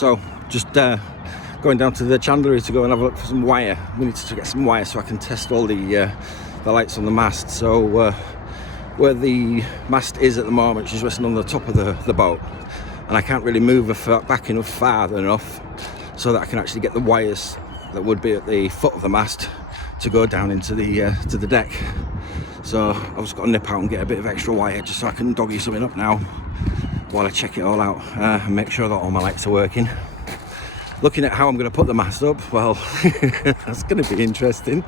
So just going down to the chandlery to go and have a look for some wire. We need to get some wire so I can test all the lights on the mast. So where the mast is at the moment, she's resting on the top of the boat, and I can't really move her back far enough so that I can actually get the wires that would be at the foot of the mast to go down into the to the deck. So I've just got to nip out and get a bit of extra wire just so I can doggy something up now while I check it all out and make sure that all my lights are working. Looking at how I'm going to put the mast up, well, that's going to be interesting.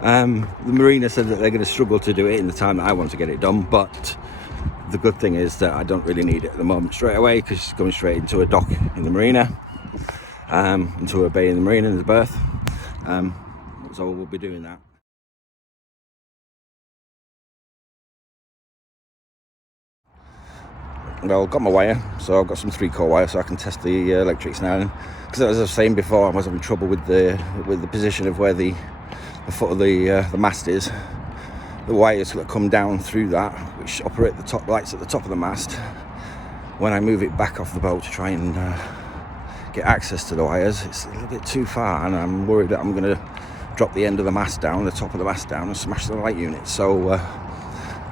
The marina said that they're going to struggle to do it in the time that I want to get it done, but the good thing is that I don't really need it at the moment straight away, because it's going straight into a dock in the marina, into a bay in the marina in the berth. So we'll be doing that. Well, got my wire, so I've got some 3-core wire so I can test the electrics now. Because as I was saying before, I was having trouble with the position of where the foot of the mast is. The wires that come down through that, which operate the top lights at the top of the mast. When I move it back off the boat to try and get access to the wires, it's a little bit too far, and I'm worried that I'm going to drop the end of the mast down, the top of the mast down, and smash the light unit. So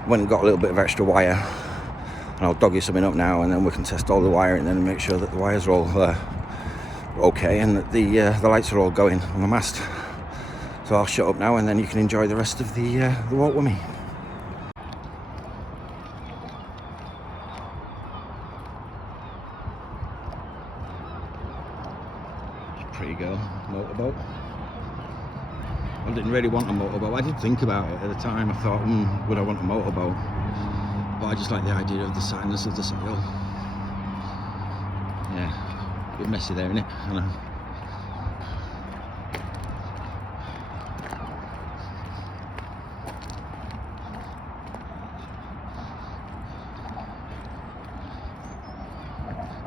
went and got a little bit of extra wire. And I'll doggy something up now, and then we can test all the wiring and make sure that the wires are all okay and that the lights are all going on the mast. So I'll shut up now, and then you can enjoy the rest of the walk with me. Pretty girl, motorboat. I didn't really want a motorboat. I did think about it at the time. I thought, would I want a motorboat? But I just like the idea of the silence of the sail. Yeah, a bit messy there, isn't it? I know.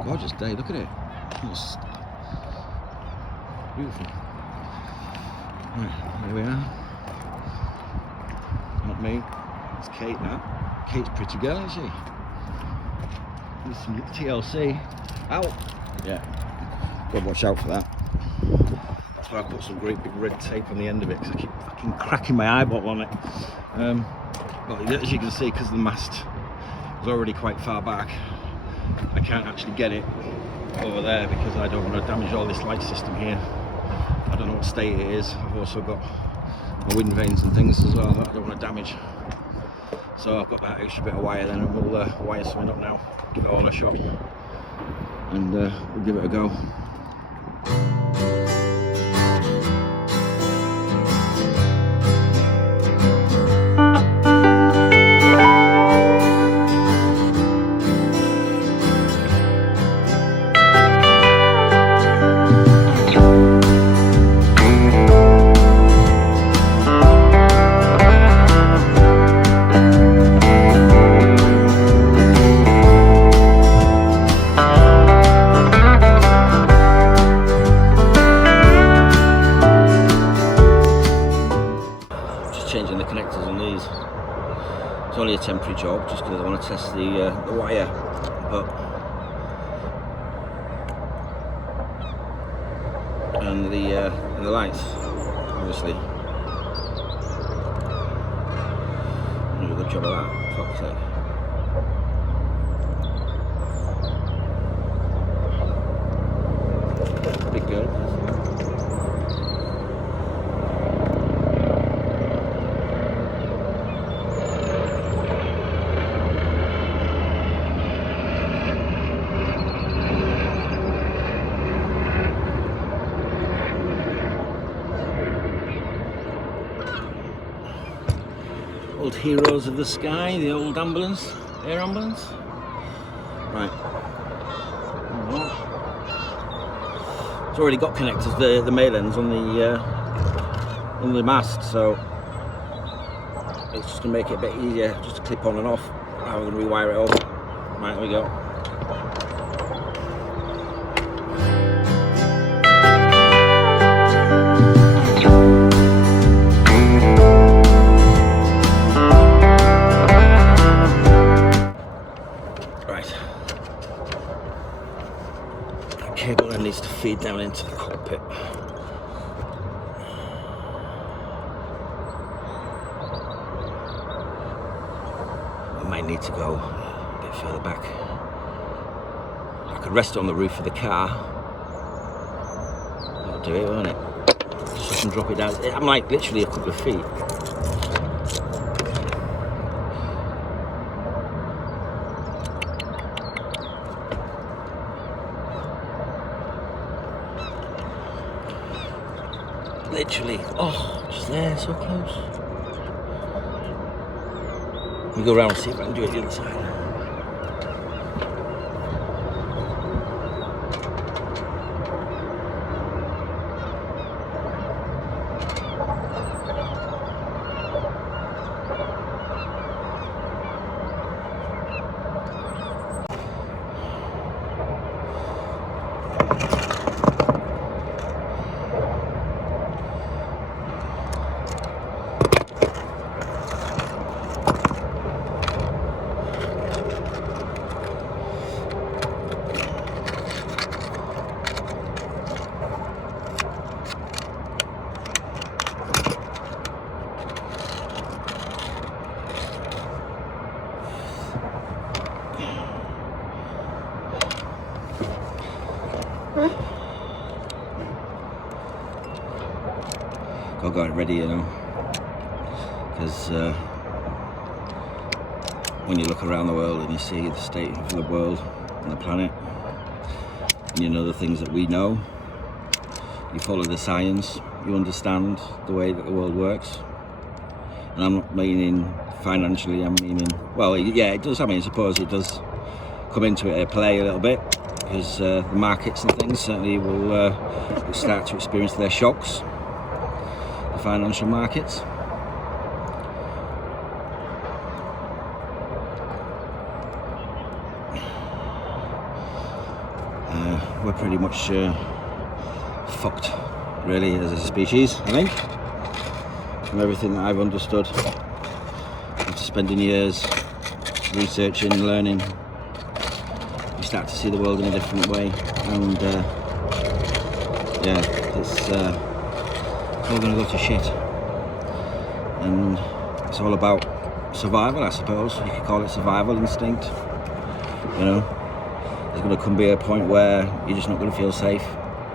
Gorgeous day, look at it. It's beautiful. Right, here we are. Not me, it's Kate now. Kate's a pretty girl, isn't she? There's some TLC. Ow! Yeah, gotta watch out for that. That's why I put some great big red tape on the end of it, because I keep fucking cracking my eyeball on it. But as you can see, because the mast is already quite far back, I can't actually get it over there because I don't want to damage all this light system here. I don't know what state it is. I've also got my wind vanes and things as well that I don't want to damage. So I've got that extra bit of wire then, and we'll wire something up now, give it all a shot, and we'll give it a go. Changing the connectors on these. It's only a temporary job, just because I want to test the wire, and the lights, obviously. Do a good job of that, for fuck's sake. Big girl. Old heroes of the sky, the old ambulance, air ambulance. Right. It's already got connectors, the male ends on the mast, so it's just gonna make it a bit easier just to clip on and off rather than rewire it all. Right, there we go. cable then needs to feed down into the cockpit. I might need to go a bit further back. I could rest it on the roof of the car. That'll do it, won't it? Just so I can drop it down. I'm like literally a couple of feet. Literally, oh, just there, so close. Let me go around and see if I can do it the other side. Got it ready, you know, because when you look around the world and you see the state of the world and the planet, and you know the things that we know, you follow the science, you understand the way that the world works. And I'm not meaning financially, I'm meaning, well, yeah, it does. I mean, I suppose it does come into it at play a little bit, because the markets and things certainly will start to experience their shocks. Financial markets. We're pretty much fucked, really, as a species, I think. From everything that I've understood, after spending years researching, learning, you start to see the world in a different way, and yeah, it's all going to go to shit, and it's all about survival, I suppose. You could call it survival instinct. You know, there's going to come be a point where you're just not going to feel safe,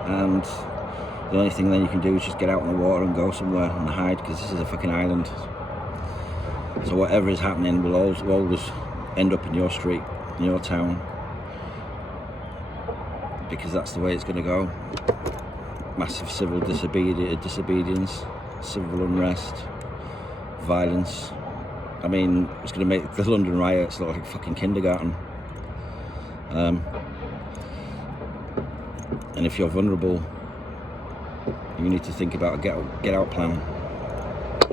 and the only thing then you can do is just get out in the water and go somewhere and hide, because this is a fucking island. So whatever is happening will always end up in your street, in your town, because that's the way it's going to go. Massive civil disobedience, civil unrest, violence. I mean, it's going to make the London riots look like fucking kindergarten. And if you're vulnerable, you need to think about a get out plan.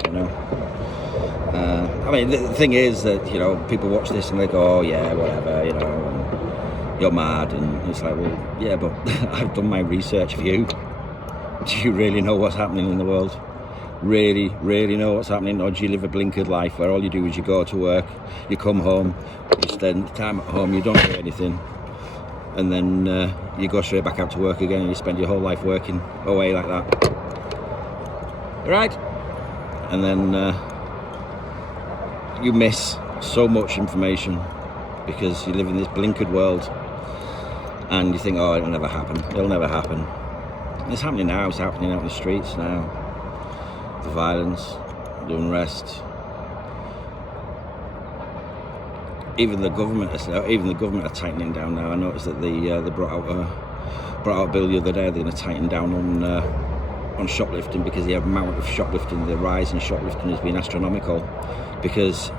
You know. I mean, the thing is that, you know, people watch this and they go, oh yeah, whatever, you know, and you're mad, and it's like, well, yeah, but I've done my research for you. Do you really know what's happening in the world? Really, really know what's happening? Or do you live a blinkered life where all you do is you go to work, you come home, you spend time at home, you don't do anything, and then you go straight back out to work again, and you spend your whole life working away like that, right? And then you miss so much information because you live in this blinkered world, and you think, oh, it'll never happen. It's happening now. It's happening out in the streets now. The violence, the unrest. Even the government are tightening down now. I noticed that they brought out a bill the other day. They're going to tighten down on shoplifting, because the amount of shoplifting, the rise in shoplifting has been astronomical. Because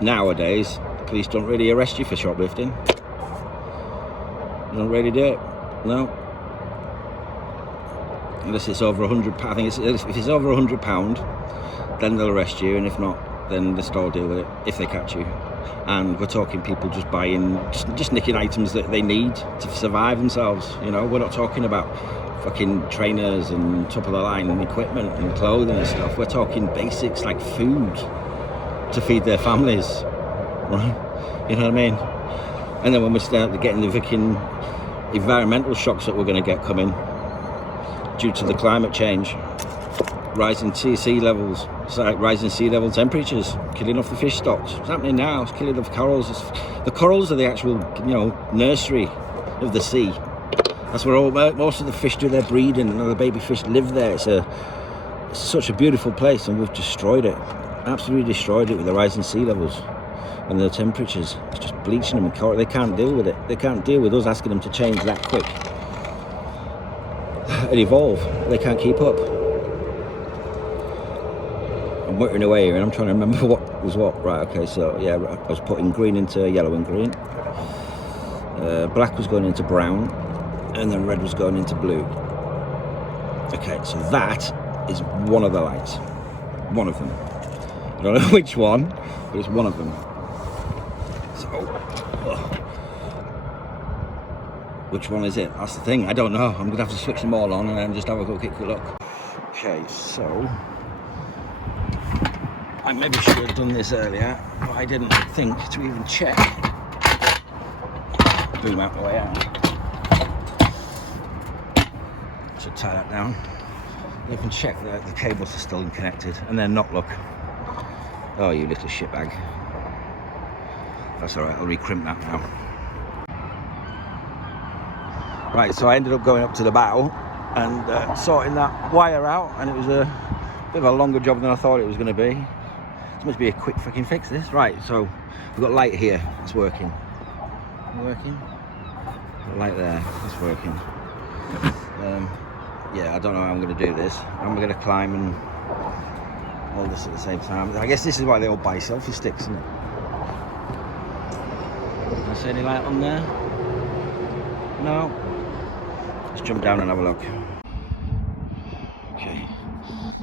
nowadays, the police don't really arrest you for shoplifting. They don't really do it. No. Unless it's over £100. I think if it's over £100, then they'll arrest you, and if not, then they'll still deal with it if they catch you. And we're talking people just buying, just nicking items that they need to survive themselves. You know, we're not talking about fucking trainers and top of the line and equipment and clothing and stuff. We're talking basics like food to feed their families, right? You know what I mean? And then when we start getting the fucking environmental shocks that we're going to get coming due to the climate change, rising sea levels, rising sea level temperatures, killing off the fish stocks. It's happening now. It's killing off corals. The corals are the actual, nursery of the sea. That's where most of the fish do their breeding, and the baby fish live there. It's such a beautiful place, and we've destroyed it. Absolutely destroyed it with the rising sea levels and the temperatures. It's just bleaching them, and they can't deal with it. They can't deal with us asking them to change that quick and evolve. They can't keep up. I'm whittering away here and I'm trying to remember what was what. Right, okay, so yeah, I was putting green into yellow and green. Black was going into brown, and then red was going into blue. Okay, so that is one of the lights. One of them. I don't know which one, but it's one of them. So, which one is it? That's the thing, I don't know. I'm going to have to switch them all on and then just have a quick look. Okay, so I maybe should have done this earlier, but I didn't think to even check. Boom out the way out. Should tie that down. You can check that the cables are still connected, and they're not, look. Oh, you little shitbag. That's alright, I'll recrimp that now. Right, so I ended up going up to the bow and sorting that wire out, and it was a bit of a longer job than I thought it was going to be. This must be a quick fucking fix, this. Right, so we've got light here, it's working. Working? Got light there, it's working. Yeah, I don't know how I'm going to do this. I'm going to climb and all this at the same time. I guess this is why they all buy selfie sticks, isn't it? Can I see any light on there? No. Let's jump down and have a look. Okay,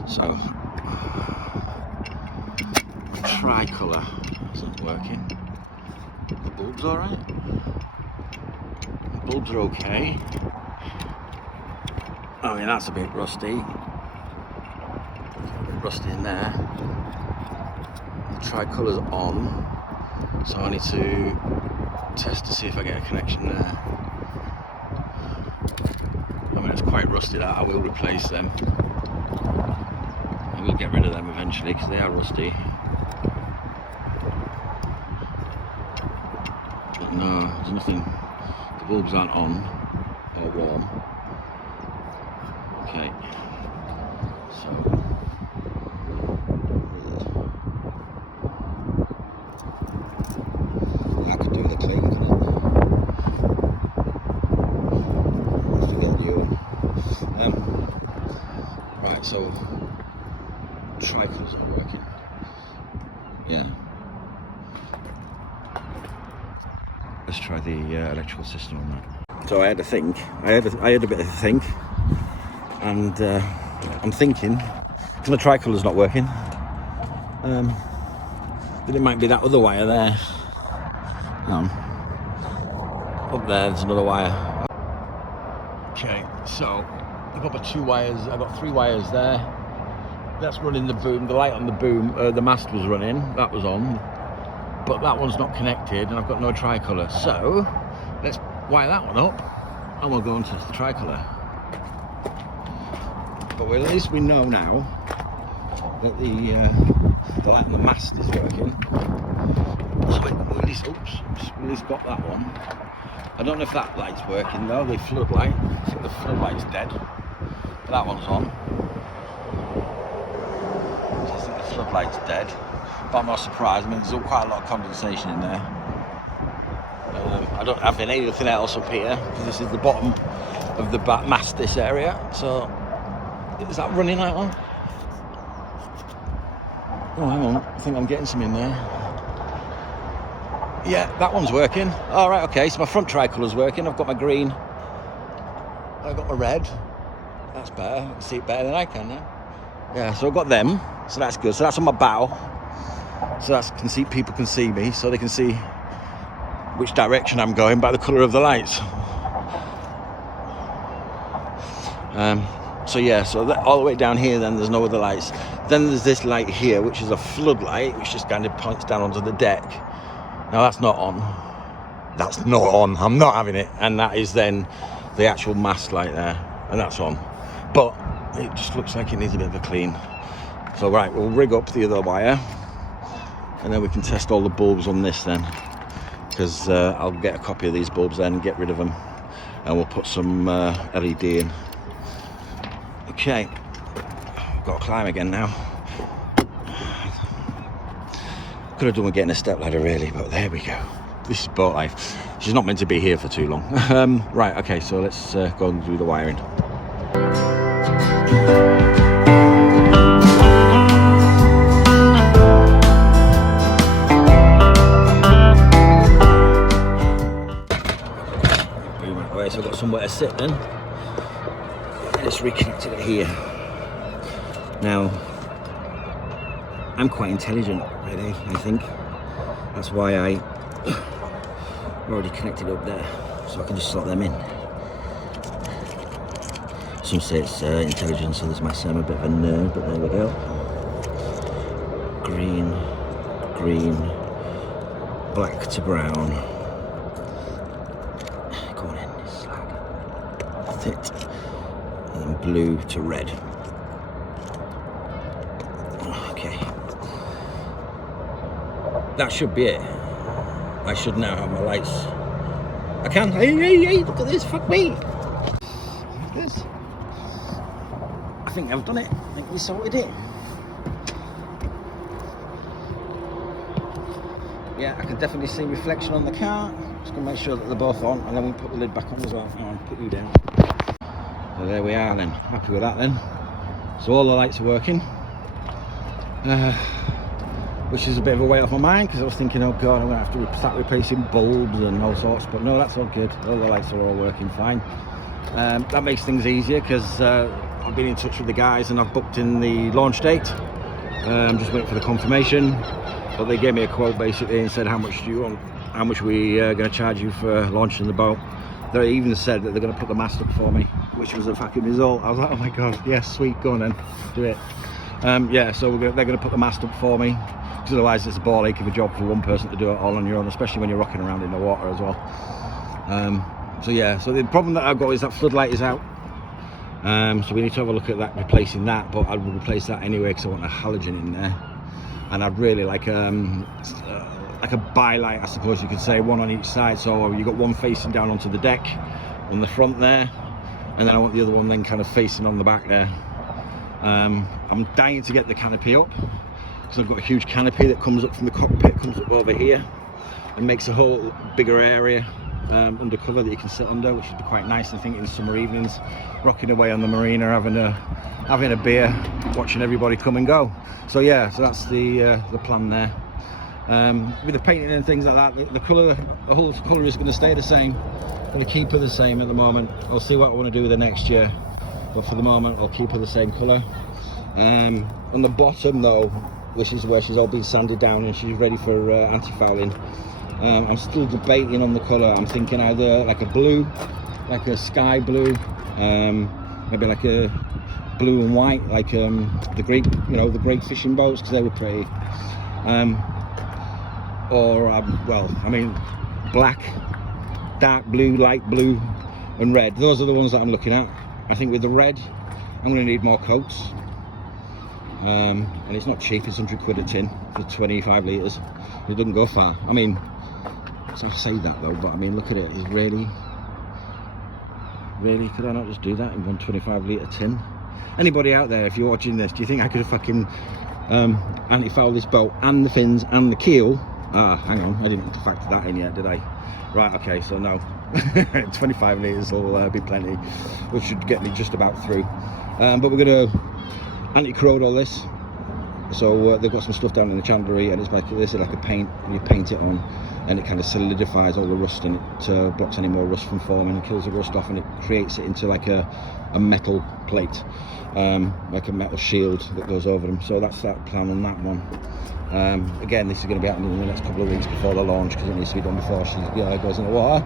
so tricolour isn't working. The bulb's alright. The bulbs are okay. I mean, that's a bit rusty. A bit rusty in there. The tricolour's on, so I need to test to see if I get a connection there. I mean, it's quite rusty, that. I will replace them. I will get rid of them eventually because they are rusty. But no, there's nothing. The bulbs aren't on or warm. Okay, so I could do the click, couldn't it? Just to get you. Right, so tricolours are working. Yeah. Let's try the electrical system on that. So I had a think. I had a bit of a think. And I'm thinking, because the tricolour's not working, that it might be that other wire there. Up there's another wire. Okay, so I've got my two wires. I've got three wires there. That's running the boom. The light on the boom, the mast was running. That was on, but that one's not connected, and I've got no tricolour. So let's wire that one up, and we'll go on to the tricolour. But at least we know now that the light on the mast is working. So we at least got that one. I don't know if that light's working though, the floodlight. I think the floodlight's dead. But that one's on. So I think the floodlight's dead. But I'm not surprised. I mean, there's quite a lot of condensation in there. I don't have anything else up here because this is the bottom of the mast, this area. So is that running light on? Oh, hang on. I think I'm getting some in there. Yeah, that one's working. All right, okay. So my front tricolour's working. I've got my green. I've got my red. That's better. I can see it better than I can now. Yeah, so I've got them. So that's good. So that's on my bow. So that's people can see me, so they can see which direction I'm going by the colour of the lights. So yeah, so all the way down here then there's no other lights. Then there's this light here, which is a floodlight, which just kind of points down onto the deck. Now that's not on. that's not on. I'm not having it. And that is then the actual mast light there, and that's on. But it just looks like it needs a bit of a clean. So right, we'll rig up the other wire, and then we can test all the bulbs on this then, because I'll get a copy of these bulbs then, get rid of them, and we'll put some LED in. Okay, got to climb again now. Could have done with getting a step ladder really, but there we go. This is boat life. She's not meant to be here for too long. Right, okay, so let's go and do the wiring. Right, so I've got somewhere to sit then. I just reconnected it here. Now, I'm quite intelligent, really, I think. That's why I already connected up there, so I can just slot them in. Some say it's intelligence, others might say I'm a bit of a nerd, but there we go. Green, green, black to brown. Go on in, slag. That's it. And then blue to red. Okay. That should be it. I should now have my lights. I can. Hey, look at this. Fuck me. Look at this. I think I've done it. I think we sorted it. Yeah, I can definitely see reflection on the car. Just gonna make sure that they're both on, and then we put the lid back on as well. Hang on, put you down. So there we are then. Happy with that then. So all the lights are working. Which is a bit of a weight off my mind, because I was thinking, oh god, I'm going to have to start replacing bulbs and all sorts, but no, that's all good. All the lights are all working fine. That makes things easier, because I've been in touch with the guys and I've booked in the launch date. I'm just waiting for the confirmation, but they gave me a quote basically and said how much do you want, how much we are going to charge you for launching the boat. They even said that they're going to put the mast up for me, which was a fucking result. I was like, oh my god, yes, sweet, go on then, do it. Yeah, so they're going to put the mast up for me, because otherwise it's a ball ache of a job for one person to do it all on your own, especially when you're rocking around in the water as well. So yeah, so the problem that I've got is that floodlight is out, so we need to have a look at that, replacing that, but I would replace that anyway because I want a halogen in there, and I'd really like a bylight, I suppose you could say, one on each side. So you've got one facing down onto the deck on the front there, and then I want the other one then kind of facing on the back there. I'm dying to get the canopy up, because I've got a huge canopy that comes up from the cockpit, comes up over here and makes a whole bigger area under cover that you can sit under, which would be quite nice. I think in summer evenings, rocking away on the marina, having a beer, watching everybody come and go. So yeah, so that's the plan there. With the painting and things like that, the colour, the whole colour is going to stay the same. I'm going to keep her the same at the moment. I'll see what I want to do with her next year, but for the moment I'll keep her the same colour. On the bottom though, which is where she's all been sanded down and she's ready for anti-fouling, I'm still debating on the colour. I'm thinking either like a blue, like a sky blue, maybe like a blue and white, like the great, the great fishing boats, because they were pretty, or well, I mean, black, dark blue, light blue and red. Those are the ones that I'm looking at. I think with the red I'm going to need more coats, and it's not cheap. It's 100 quid a tin for 25 litres. It doesn't go far. I mean, so I say that though, but I mean, look at it. It's really, could I not just do that in one 25 litre tin? Anybody out there, if you're watching this, do you think I could have fucking anti-foul this boat and the fins and the keel? Hang on, I didn't factor that in yet, did I? Right, okay, so no, 25 litres will be plenty, which should get me just about through. But we're going to anti-corrode all this. So they've got some stuff down in the chandlery, and it's like this is like a paint, and you paint it on, and it kind of solidifies all the rust, and it blocks any more rust from forming and kills the rust off, and it creates it into like a metal plate, like a metal shield that goes over them. So that's that plan on that one. Again, this is going to be happening in the next couple of weeks before the launch, because it needs to be done before she goes in the water.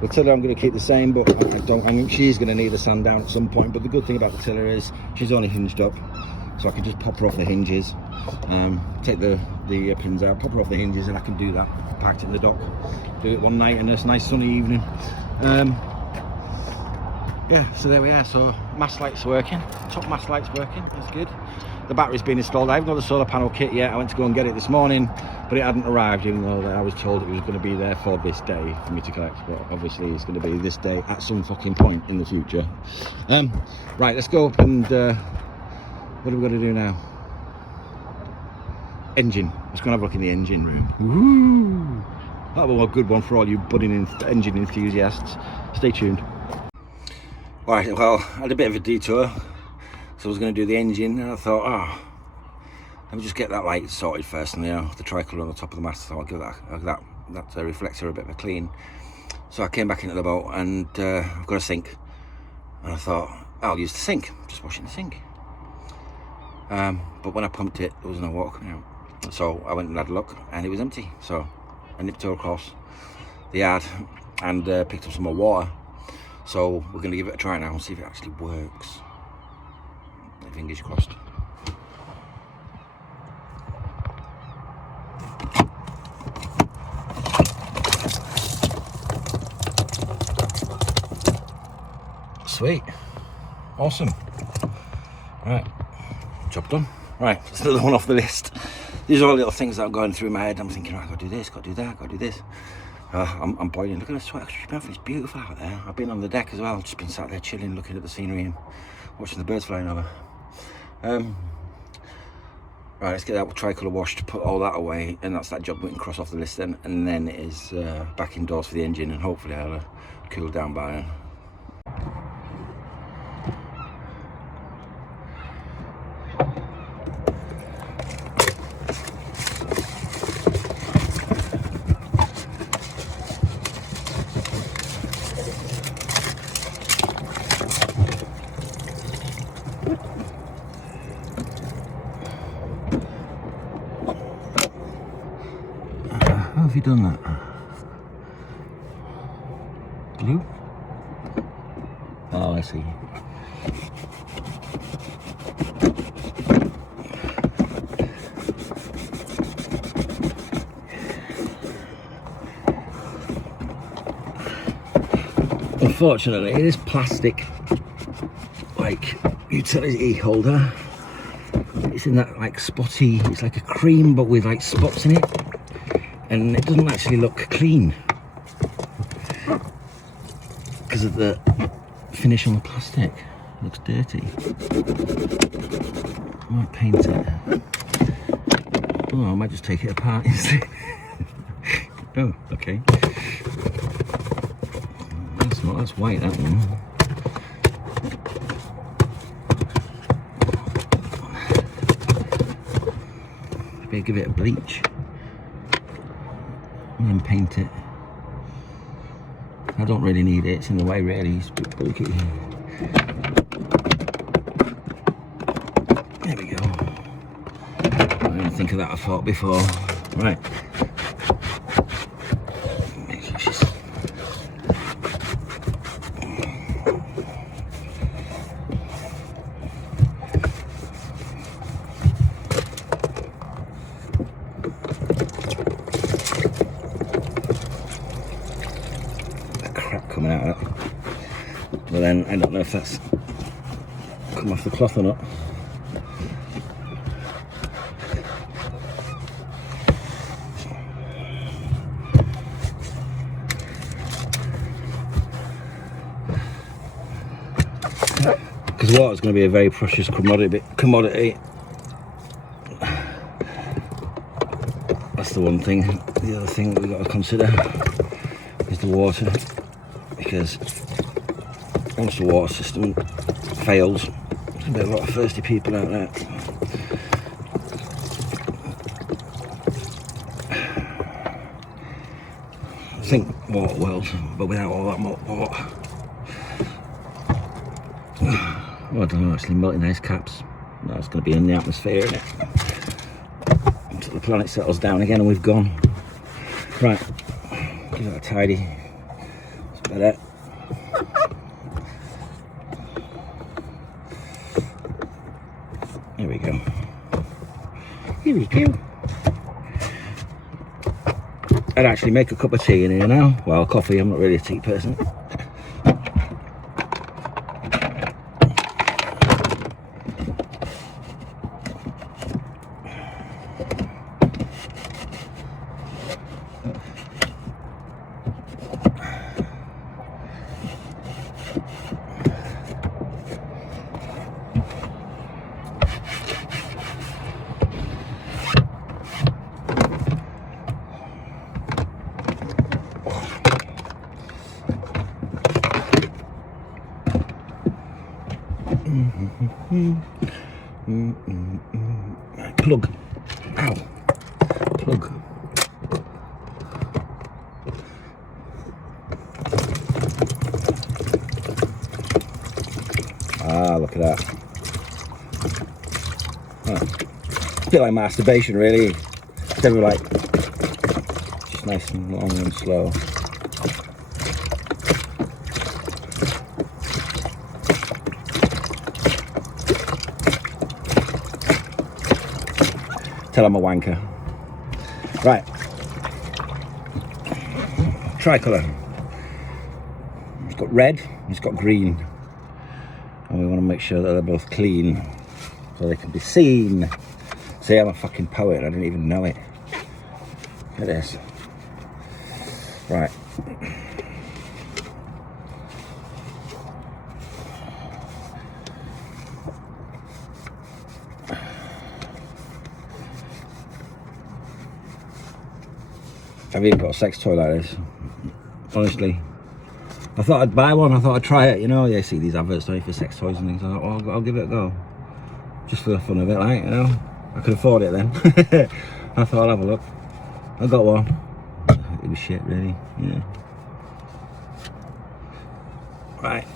The tiller I'm going to keep the same, but I mean, she's going to need a sand down at some point. But the good thing about the tiller is she's only hinged up, so I can just pop her off the hinges, take the pins out, pop her off the hinges, and I can do that parked in the dock. Do it one night in this nice sunny evening. Yeah, so there we are. So mast lights working, top mast lights working, that's good. The battery's been installed. I haven't got the solar panel kit yet. I went to go and get it this morning, but it hadn't arrived, even though I was told it was going to be there for this day for me to collect. But obviously it's going to be this day at some fucking point in the future. Right, let's go up and what are we going to do now? Engine. Let's go and have a look in the engine room. Woo! That'll be a good one for all you budding engine enthusiasts. Stay tuned. Right, well, I had a bit of a detour, so I was going to do the engine, and I thought, let me just get that light sorted first, and the tricolour on the top of the mast. So I'll give that reflector a bit of a clean. So I came back into the boat, and I've got a sink, and I thought I'll use the sink, just washing the sink. But when I pumped it, there was no water coming out, so I went and had a look, and it was empty. So I nipped her across the yard and picked up some more water. So we're going to give it a try now and see if it actually works. Fingers crossed. Sweet. Awesome. Right. Job done. Right, that's another one off the list. These are all little things that I'm going through my head. I'm thinking, right, I've got to do this, got to do that, got to do this. I'm boiling. Look at the sweat stripping off. It's beautiful out there. I've been on the deck as well. Just been sat there chilling, looking at the scenery and watching the birds flying over. Right, let's get that tricolour washed, put all that away, and that's that job we can cross off the list then. And then it is back indoors for the engine, and hopefully I'll cool down by then. How have you done that? Glue? Oh, I see. Unfortunately, it is plastic, like utility holder. It's in that like spotty, it's like a cream but with like spots in it. And it doesn't actually look clean because of the finish on the plastic. It looks dirty. I might paint it. Oh, I might just take it apart instead. Oh, okay. That's white, that one. Maybe give it a bleach. And then paint it. I don't really need it, it's in the way really, it's a bit bulky. There we go. I didn't think of that, I thought before. Right. Make sure she's... coming out of that. But then I don't know if that's come off the cloth or not. Because water's going to be a very precious commodity. That's the one thing. The other thing we've got to consider is the water. Because once the water system fails, there's going to be a lot of thirsty people out there. Think water world, but without all that water. Oh, I don't know, actually melting ice caps. No, it's going to be in the atmosphere, isn't it? Until the planet settles down again and we've gone. Right, give that a tidy. Better. There we go. I'd actually make a cup of tea in here now. Well, coffee, I'm not really a tea person. Plug. Ow. Plug. Ah, look at that. Oh. A bit like masturbation, really. It's never like just nice and long and slow. Tell I'm a wanker. Right. Tricolour. It's got red, it's got green. And we want to make sure that they're both clean so they can be seen. See, I'm a fucking poet, I didn't even know it. Look at this. Right. I've even got a sex toy like this. Honestly, I thought I'd buy one. I thought I'd try it. You know, you see these adverts for sex toys and things. I thought, well, I'll give it a go, just for the fun of it, like, you know. I could afford it then. I thought I'll have a look. I got one. It was shit, really. Yeah. Right.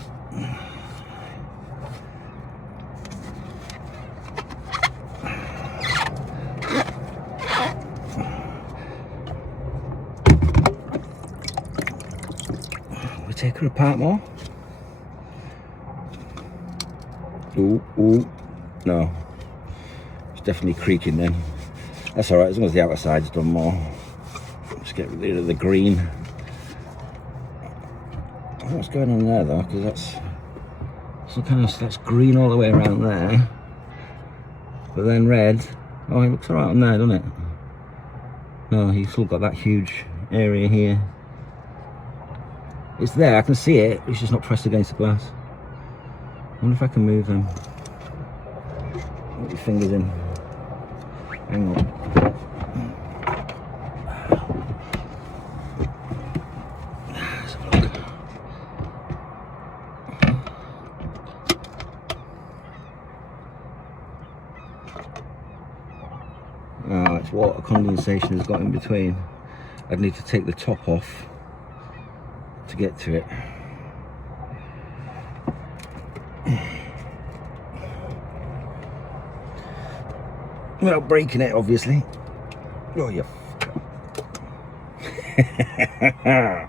Take her apart more. Ooh, no. It's definitely creaking then. That's alright, as long as the outer side's done more. Just get rid of the green. I don't know what's going on there though, because that's green all the way around there. But then red, oh, it looks alright on there, doesn't it? No, you've still got that huge area here. It's there, I can see it, it's just not pressed against the glass. I wonder if I can move them. Put your fingers in. Hang on. Let's have a look. Oh, it's water condensation has got in between. I'd need to take the top off to get to it. Without breaking it, obviously. Oh, you I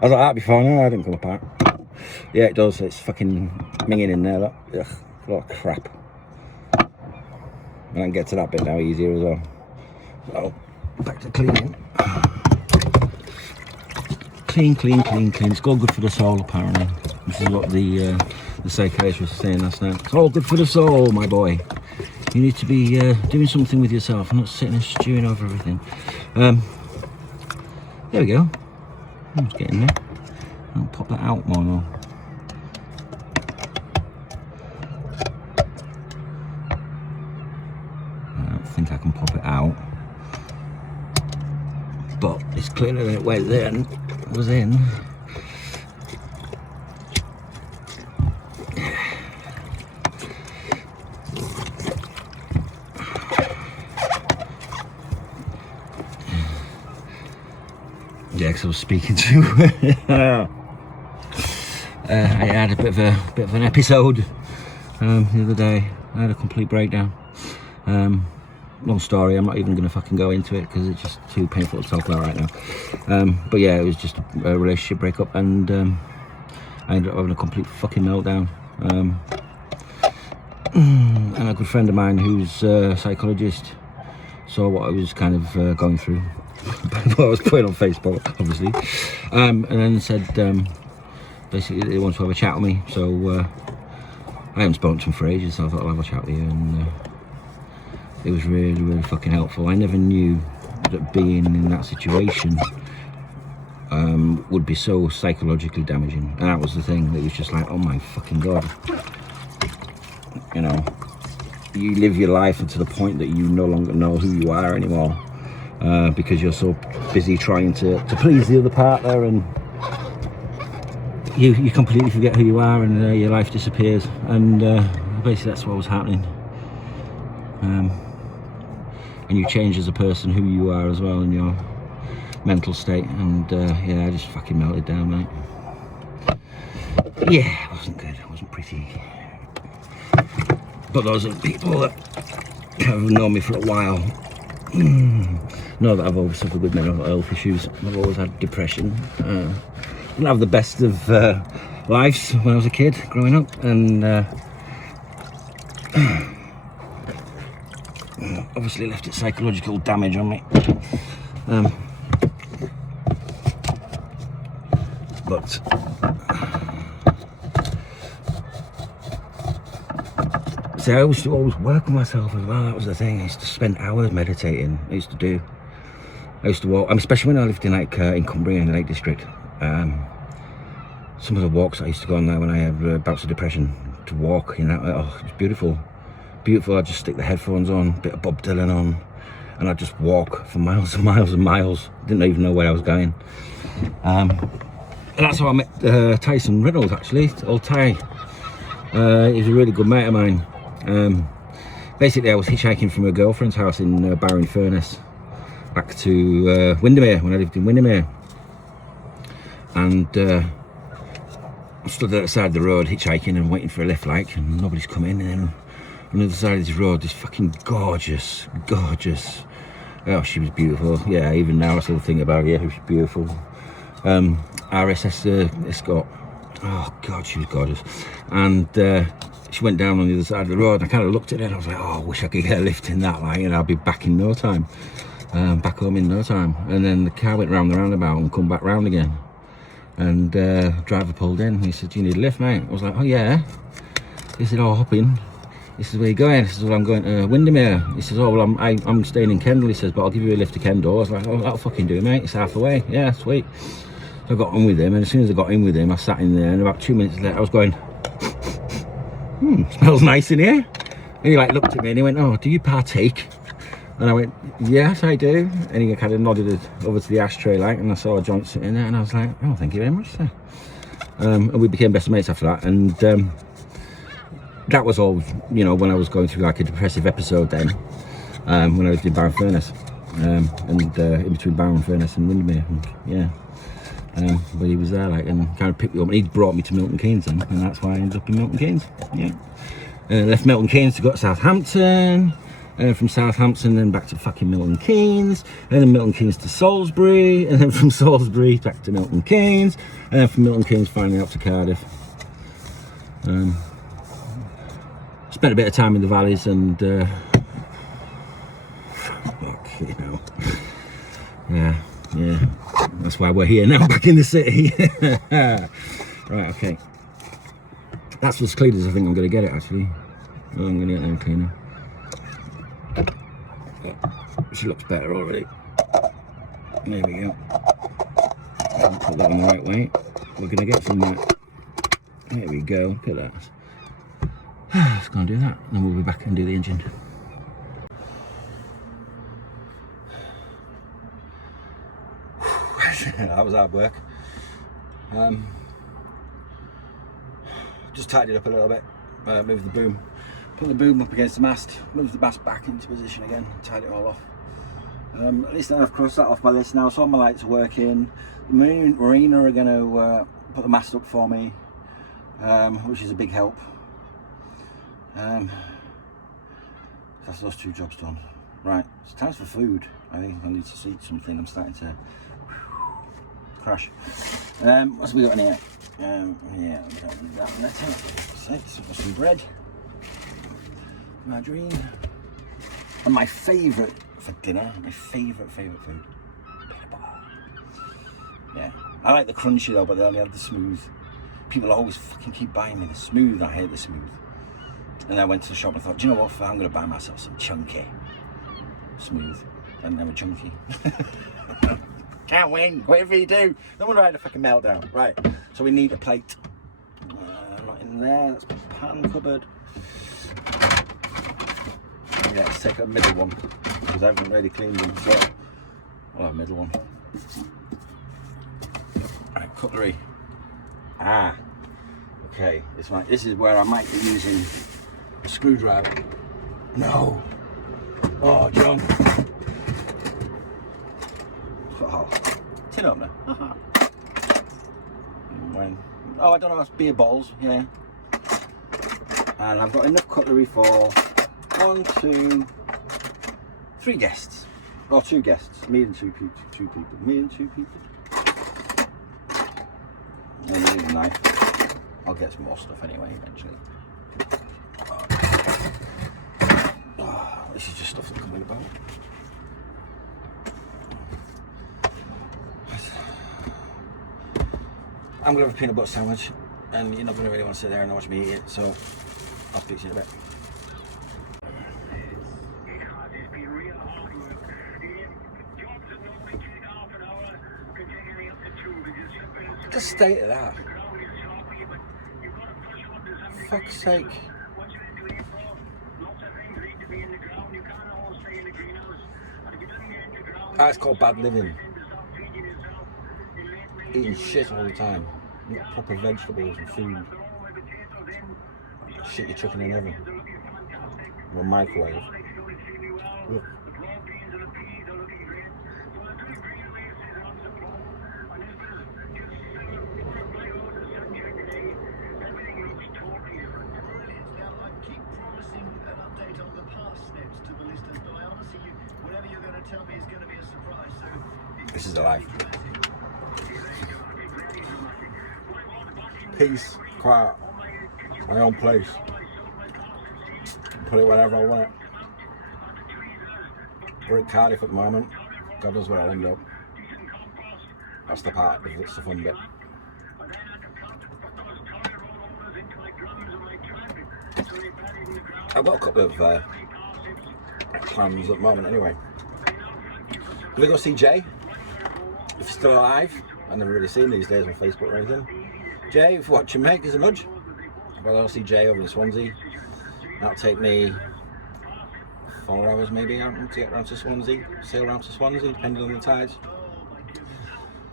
was like that before. No, I didn't come apart. Yeah, it does. It's fucking minging in there. Look. Ugh, a lot of crap. And I can get to that bit now easier as well. So, back to cleaning. Clean. It's all good for the soul, apparently. This is what the psychiatrist was saying last night. It's all good for the soul, my boy. You need to be doing something with yourself and not sitting and stewing over everything. There we go. I'm just getting there. I'll pop that out more now. I don't think I can pop it out. But it's cleaner than it was in. Yeah, because I was speaking to I had a bit of an episode the other day. I had a complete breakdown. Long story, I'm not even going to fucking go into it because it's just too painful to talk about right now. But yeah, it was just a relationship breakup, and I ended up having a complete fucking meltdown. And a good friend of mine who's a psychologist saw what I was kind of going through, what I was putting on Facebook, obviously, and then said basically they want to have a chat with me. So I haven't spoken to him for ages, so I thought I'll have a chat with you, and it was really, really fucking helpful. I never knew that being in that situation would be so psychologically damaging, and that was the thing. That was just like, oh my fucking god, you know, you live your life to the point that you no longer know who you are anymore, because you're so busy trying to please the other partner, and you completely forget who you are, and your life disappears. And basically that's what was happening, and you change as a person, who you are as well, in your mental state. And yeah, I just fucking melted down, mate. Yeah, it wasn't good, it wasn't pretty. But those are people that have known me for a while know that I've always suffered with mental health issues. I've always had depression. Didn't have the best of lives when I was a kid growing up, and obviously left a psychological damage on me. But see, I used to always work on myself as well. That was the thing. I used to spend hours meditating. I used to walk, especially when I lived in in Cumbria, in the Lake District. Some of the walks I used to go on there when I had bouts of depression, to walk in that, oh, it was beautiful, beautiful. I'd just stick the headphones on, a bit of Bob Dylan on, and I'd just walk for miles and miles and miles. Didn't even know where I was going. And that's how I met Tyson Reynolds, actually, old Ty. He's a really good mate of mine. Basically, I was hitchhiking from a girlfriend's house in Barrow-in-Furness back to Windermere, when I lived in Windermere. And I stood at the side of the road hitchhiking and waiting for a lift, like, and nobody's come in. And then on the other side of this road, this fucking gorgeous, oh, she was beautiful. Yeah, even now I still think about her. Yeah, she was beautiful. RSS Escort. Oh god, she was gorgeous. And she went down on the other side of the road, and I kind of looked at her and I was like, oh, I wish I could get a lift in that, like, and I'll be back in no time. Back home in no time. And then the car went round the roundabout and come back round again. And driver pulled in. He said, do you need a lift, mate? I was like, oh yeah. He said, oh, hop in. He says, where you going? He says, well, I'm going to Windermere. He says, oh, well, I'm staying in Kendal. He says, but I'll give you a lift to Kendal. I was like, oh, that'll fucking do, mate. It's half away. Yeah, sweet. So I got on with him, and as soon as I got in with him, I sat in there, and about 2 minutes later, I was going, smells nice in here. And he like looked at me and he went, oh, do you partake? And I went, yes, I do. And he kind of nodded it over to the ashtray, like, and I saw a joint sitting there, and I was like, oh, thank you very much, sir. And we became best mates after that. And that was all, you know, when I was going through like a depressive episode then, when I was in Barrow-in-Furness, and in between Barrow-in-Furness and Windermere, and, yeah. But he was there, like, and kind of picked me up, and he brought me to Milton Keynes then, and that's why I ended up in Milton Keynes. Yeah. Left Milton Keynes to go to Southampton, and then from Southampton then back to fucking Milton Keynes, and then Milton Keynes to Salisbury, and then from Salisbury back to Milton Keynes, and then from Milton Keynes finally up to Cardiff. Spent a bit of time in the valleys, and you know, yeah, that's why we're here now, back in the city. Right, okay. That's as clean as I think I'm going to get it, actually. Oh, I'm going to get them cleaner. Yeah, she looks better already. There we go. I'll put that in the right way. We're going to get some that. There we go, look at that. Let's go and do that, and then we'll be back and do the engine. That was hard work. Just tidied it up a little bit, moved the boom, put the boom up against the mast, moved the mast back into position again, tied it all off. At least I've crossed that off my list now, so all my lights are working. Marina are going to put the mast up for me, which is a big help. That's those two jobs done. Right, it's time for food. I think I need to eat something. I'm starting to crash. What's we got in here? Yeah, we don't need that one. That's it. So some bread, margarine, and my favourite for dinner. My favourite food. Peanut butter. Yeah. I like the crunchy though, but they only have the smooth. People always fucking keep buying me the smooth. I hate the smooth. And I went to the shop and I thought, do you know what? I'm going to buy myself some chunky smooth. And they were chunky. Can't win. Whatever you do. No wonder I had a fucking meltdown. Right. So we need a plate. Not in there. That's my pan cupboard. Yeah, let's take a middle one because I haven't really cleaned them as well. Well, a middle one. Right, cutlery. Okay. This is where I might be using a screwdriver. No. Oh, John. Oh, tin opener. Oh, I don't know. That's beer bottles. Yeah. And I've got enough cutlery for 1, 2, 3 guests, or 2 guests. Me and two people. Me and 2 people. I need a knife. I'll get some more stuff anyway eventually. Oh, this is just stuff that comes in a boat. I'm gonna have a peanut butter sandwich, and you're not gonna really want to sit there and watch me eat it, so I'll fix it in a bit. The state of that. Fuck's sake. That's called bad living. Eating shit all the time. Not proper vegetables and food. Shit you're chucking in the oven. Or a microwave. Ugh. This is the life. Peace, quiet, my own place. Put it wherever I want it. We're in Cardiff at the moment. God knows where I'll end up. That's the part that's the fun bit. I've got a couple of plans at the moment anyway. I'm gonna go see Jay, if he's still alive. I've never really seen him these days on Facebook or anything. Jay, if you're watching, mate, give us a nudge. I'll go see Jay over in Swansea. That'll take me 4 hours maybe to get around to Swansea, sail around to Swansea, depending on the tides.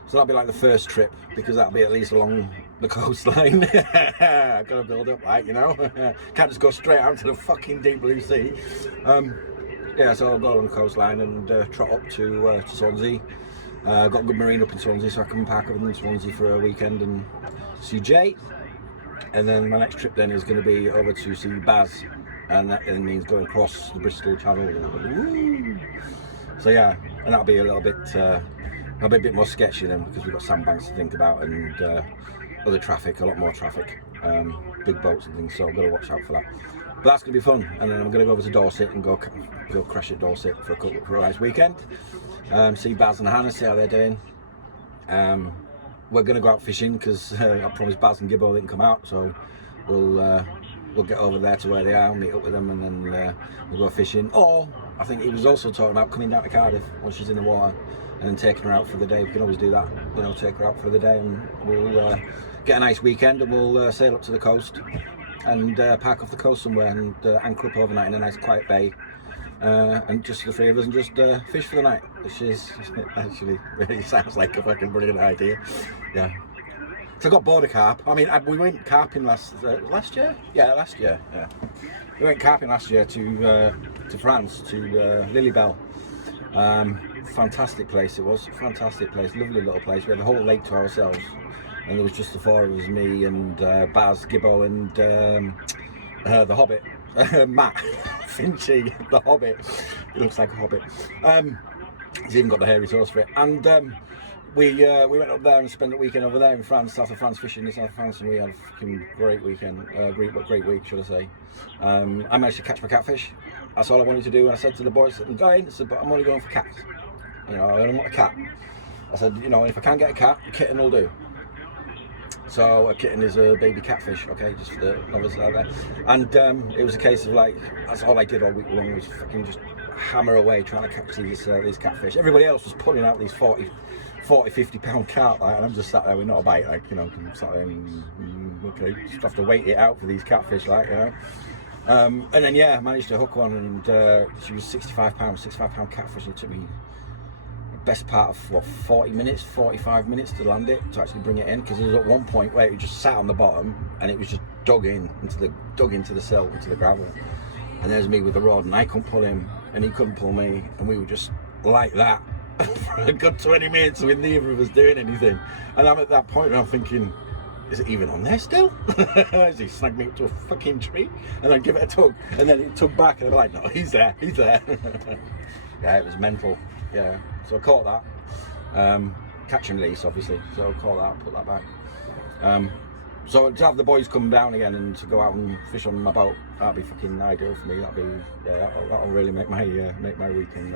So that'll be like the first trip, because that'll be at least along the coastline. I've got to build up, like, you know. Can't just go straight out to the fucking deep blue sea. Yeah, so I'll go along the coastline and trot up to Swansea. I've got a good marine up in Swansea, so I can park up in Swansea for a weekend and see Jay. And then my next trip then is going to be over to see Baz, and that then means going across the Bristol Channel. Woo! So yeah, and that'll be a little bit more sketchy then, because we've got sandbanks to think about and other traffic, a lot more traffic, big boats and things. So I've got to watch out for that. But that's going to be fun. And then I'm going to go over to Dorset and go crash at Dorset for a nice weekend. See Baz and Hannah, see how they're doing. We're going to go out fishing because I promised Baz and Gibbo they can come out, so we'll get over there to where they are, meet up with them, and then we'll go fishing. Or I think he was also talking about coming down to Cardiff when she's in the water and then taking her out for the day. We can always do that, you know, take her out for the day, and we'll get a nice weekend, and we'll sail up to the coast and park off the coast somewhere and anchor up overnight in a nice quiet bay. And just the 3 of us and just fish for the night, which is actually really sounds like a fucking brilliant idea. Yeah. So I got border carp. I mean, we went carping last year. Yeah, last year. Yeah. We went carping last year to France, to Lilybelle. Fantastic place it was. Fantastic place. Lovely little place. We had the whole lake to ourselves, and there was just the 4 of us, me and Baz, Gibbo, and the Hobbit. Matt Finchy, the Hobbit. He looks like a hobbit. He's even got the hairy toes for it. And we went up there and spent the weekend over there in France, south of France, fishing in south of France, and we had a fucking great weekend, great week, should I say. I managed to catch my catfish. That's all I wanted to do. And I said to the boys, "I'm going," I said, "but I'm only going for cats. You know, I don't want a cat." I said, "You know, if I can't get a cat, a kitten will do." So a kitten is a baby catfish, okay, just for the lovers out there. And it was a case of like, that's all I did all week long was fucking just hammer away trying to catch these catfish. Everybody else was pulling out these 40, 50 pound carp, like, and I'm just sat there with not a bite, like, you know, I'm sat there and, okay, just have to wait it out for these catfish, like, you know. And then, yeah, I managed to hook one, and she was 65 pound catfish, and it took me best part of what, 45 minutes to land it, to actually bring it in, because there was at one point where it just sat on the bottom and it was just dug into the silt, into the gravel, and there's me with the rod, and I couldn't pull him and he couldn't pull me, and we were just like that for a good 20 minutes with neither of us doing anything. And I'm at that point and I'm thinking, is it even on there still? As he snagged me up to a fucking tree, and I'd give it a tug, and then it tugged back, and I'm like, no, he's there. Yeah, it was mental. Yeah, so I caught that. Catch and release, obviously. So I caught that, put that back. So to have the boys come down again and to go out and fish on my boat, that'd be fucking ideal for me. That'll really make my weekend.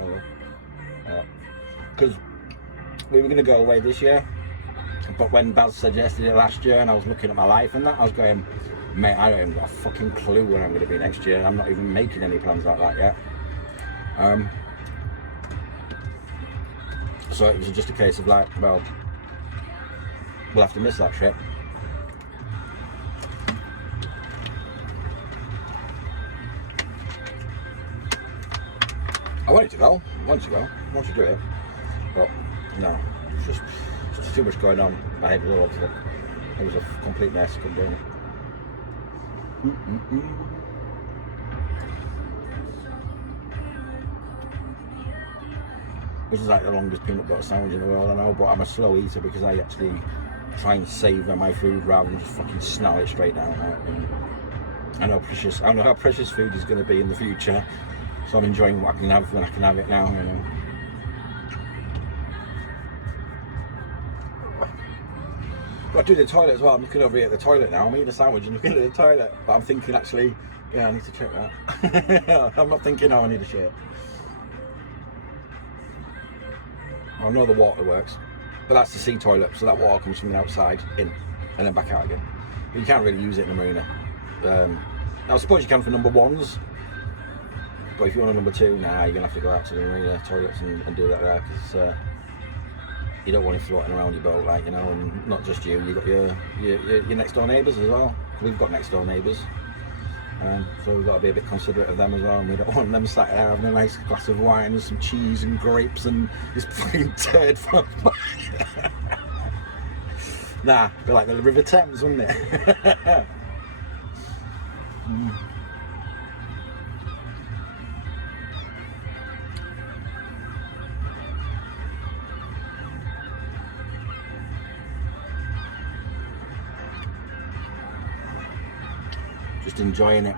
Because we were going to go away this year, but when Baz suggested it last year, and I was looking at my life and that, I was going, mate, I don't even got a fucking clue where I'm going to be next year. I'm not even making any plans like that yet. So it was just a case of like, well, we'll have to miss that trip. I wanted to do it, but no, it's just too much going on. My head was all over it. It was a complete mess, couldn't do it. This is like the longest peanut butter sandwich in the world, I know, but I'm a slow eater because I actually try and savour my food rather than just fucking snarl it straight down. I know how precious food is going to be in the future, so I'm enjoying what I can have when I can have it now, you know. Got to do the toilet as well. I'm looking over here at the toilet now. I'm eating a sandwich and looking at the toilet, but I'm thinking actually, yeah, I need to check that. I'm not thinking, oh, I need a shit. I know the water works, but that's the sea toilet, so that water comes from the outside in and then back out again. But you can't really use it in a marina. I suppose you can for number ones, but if you want a number two, nah, you're gonna have to go out to the marina toilets and do that there, because you don't want it floating around your boat, like, you know. And not just you, you've got your next door neighbours as well. We've got next door neighbours, so we've got to be a bit considerate of them as well, and we don't want them sat there having a nice glass of wine and some cheese and grapes and this fucking turd from nah, it'd be like the River Thames, wouldn't it? Just enjoying it.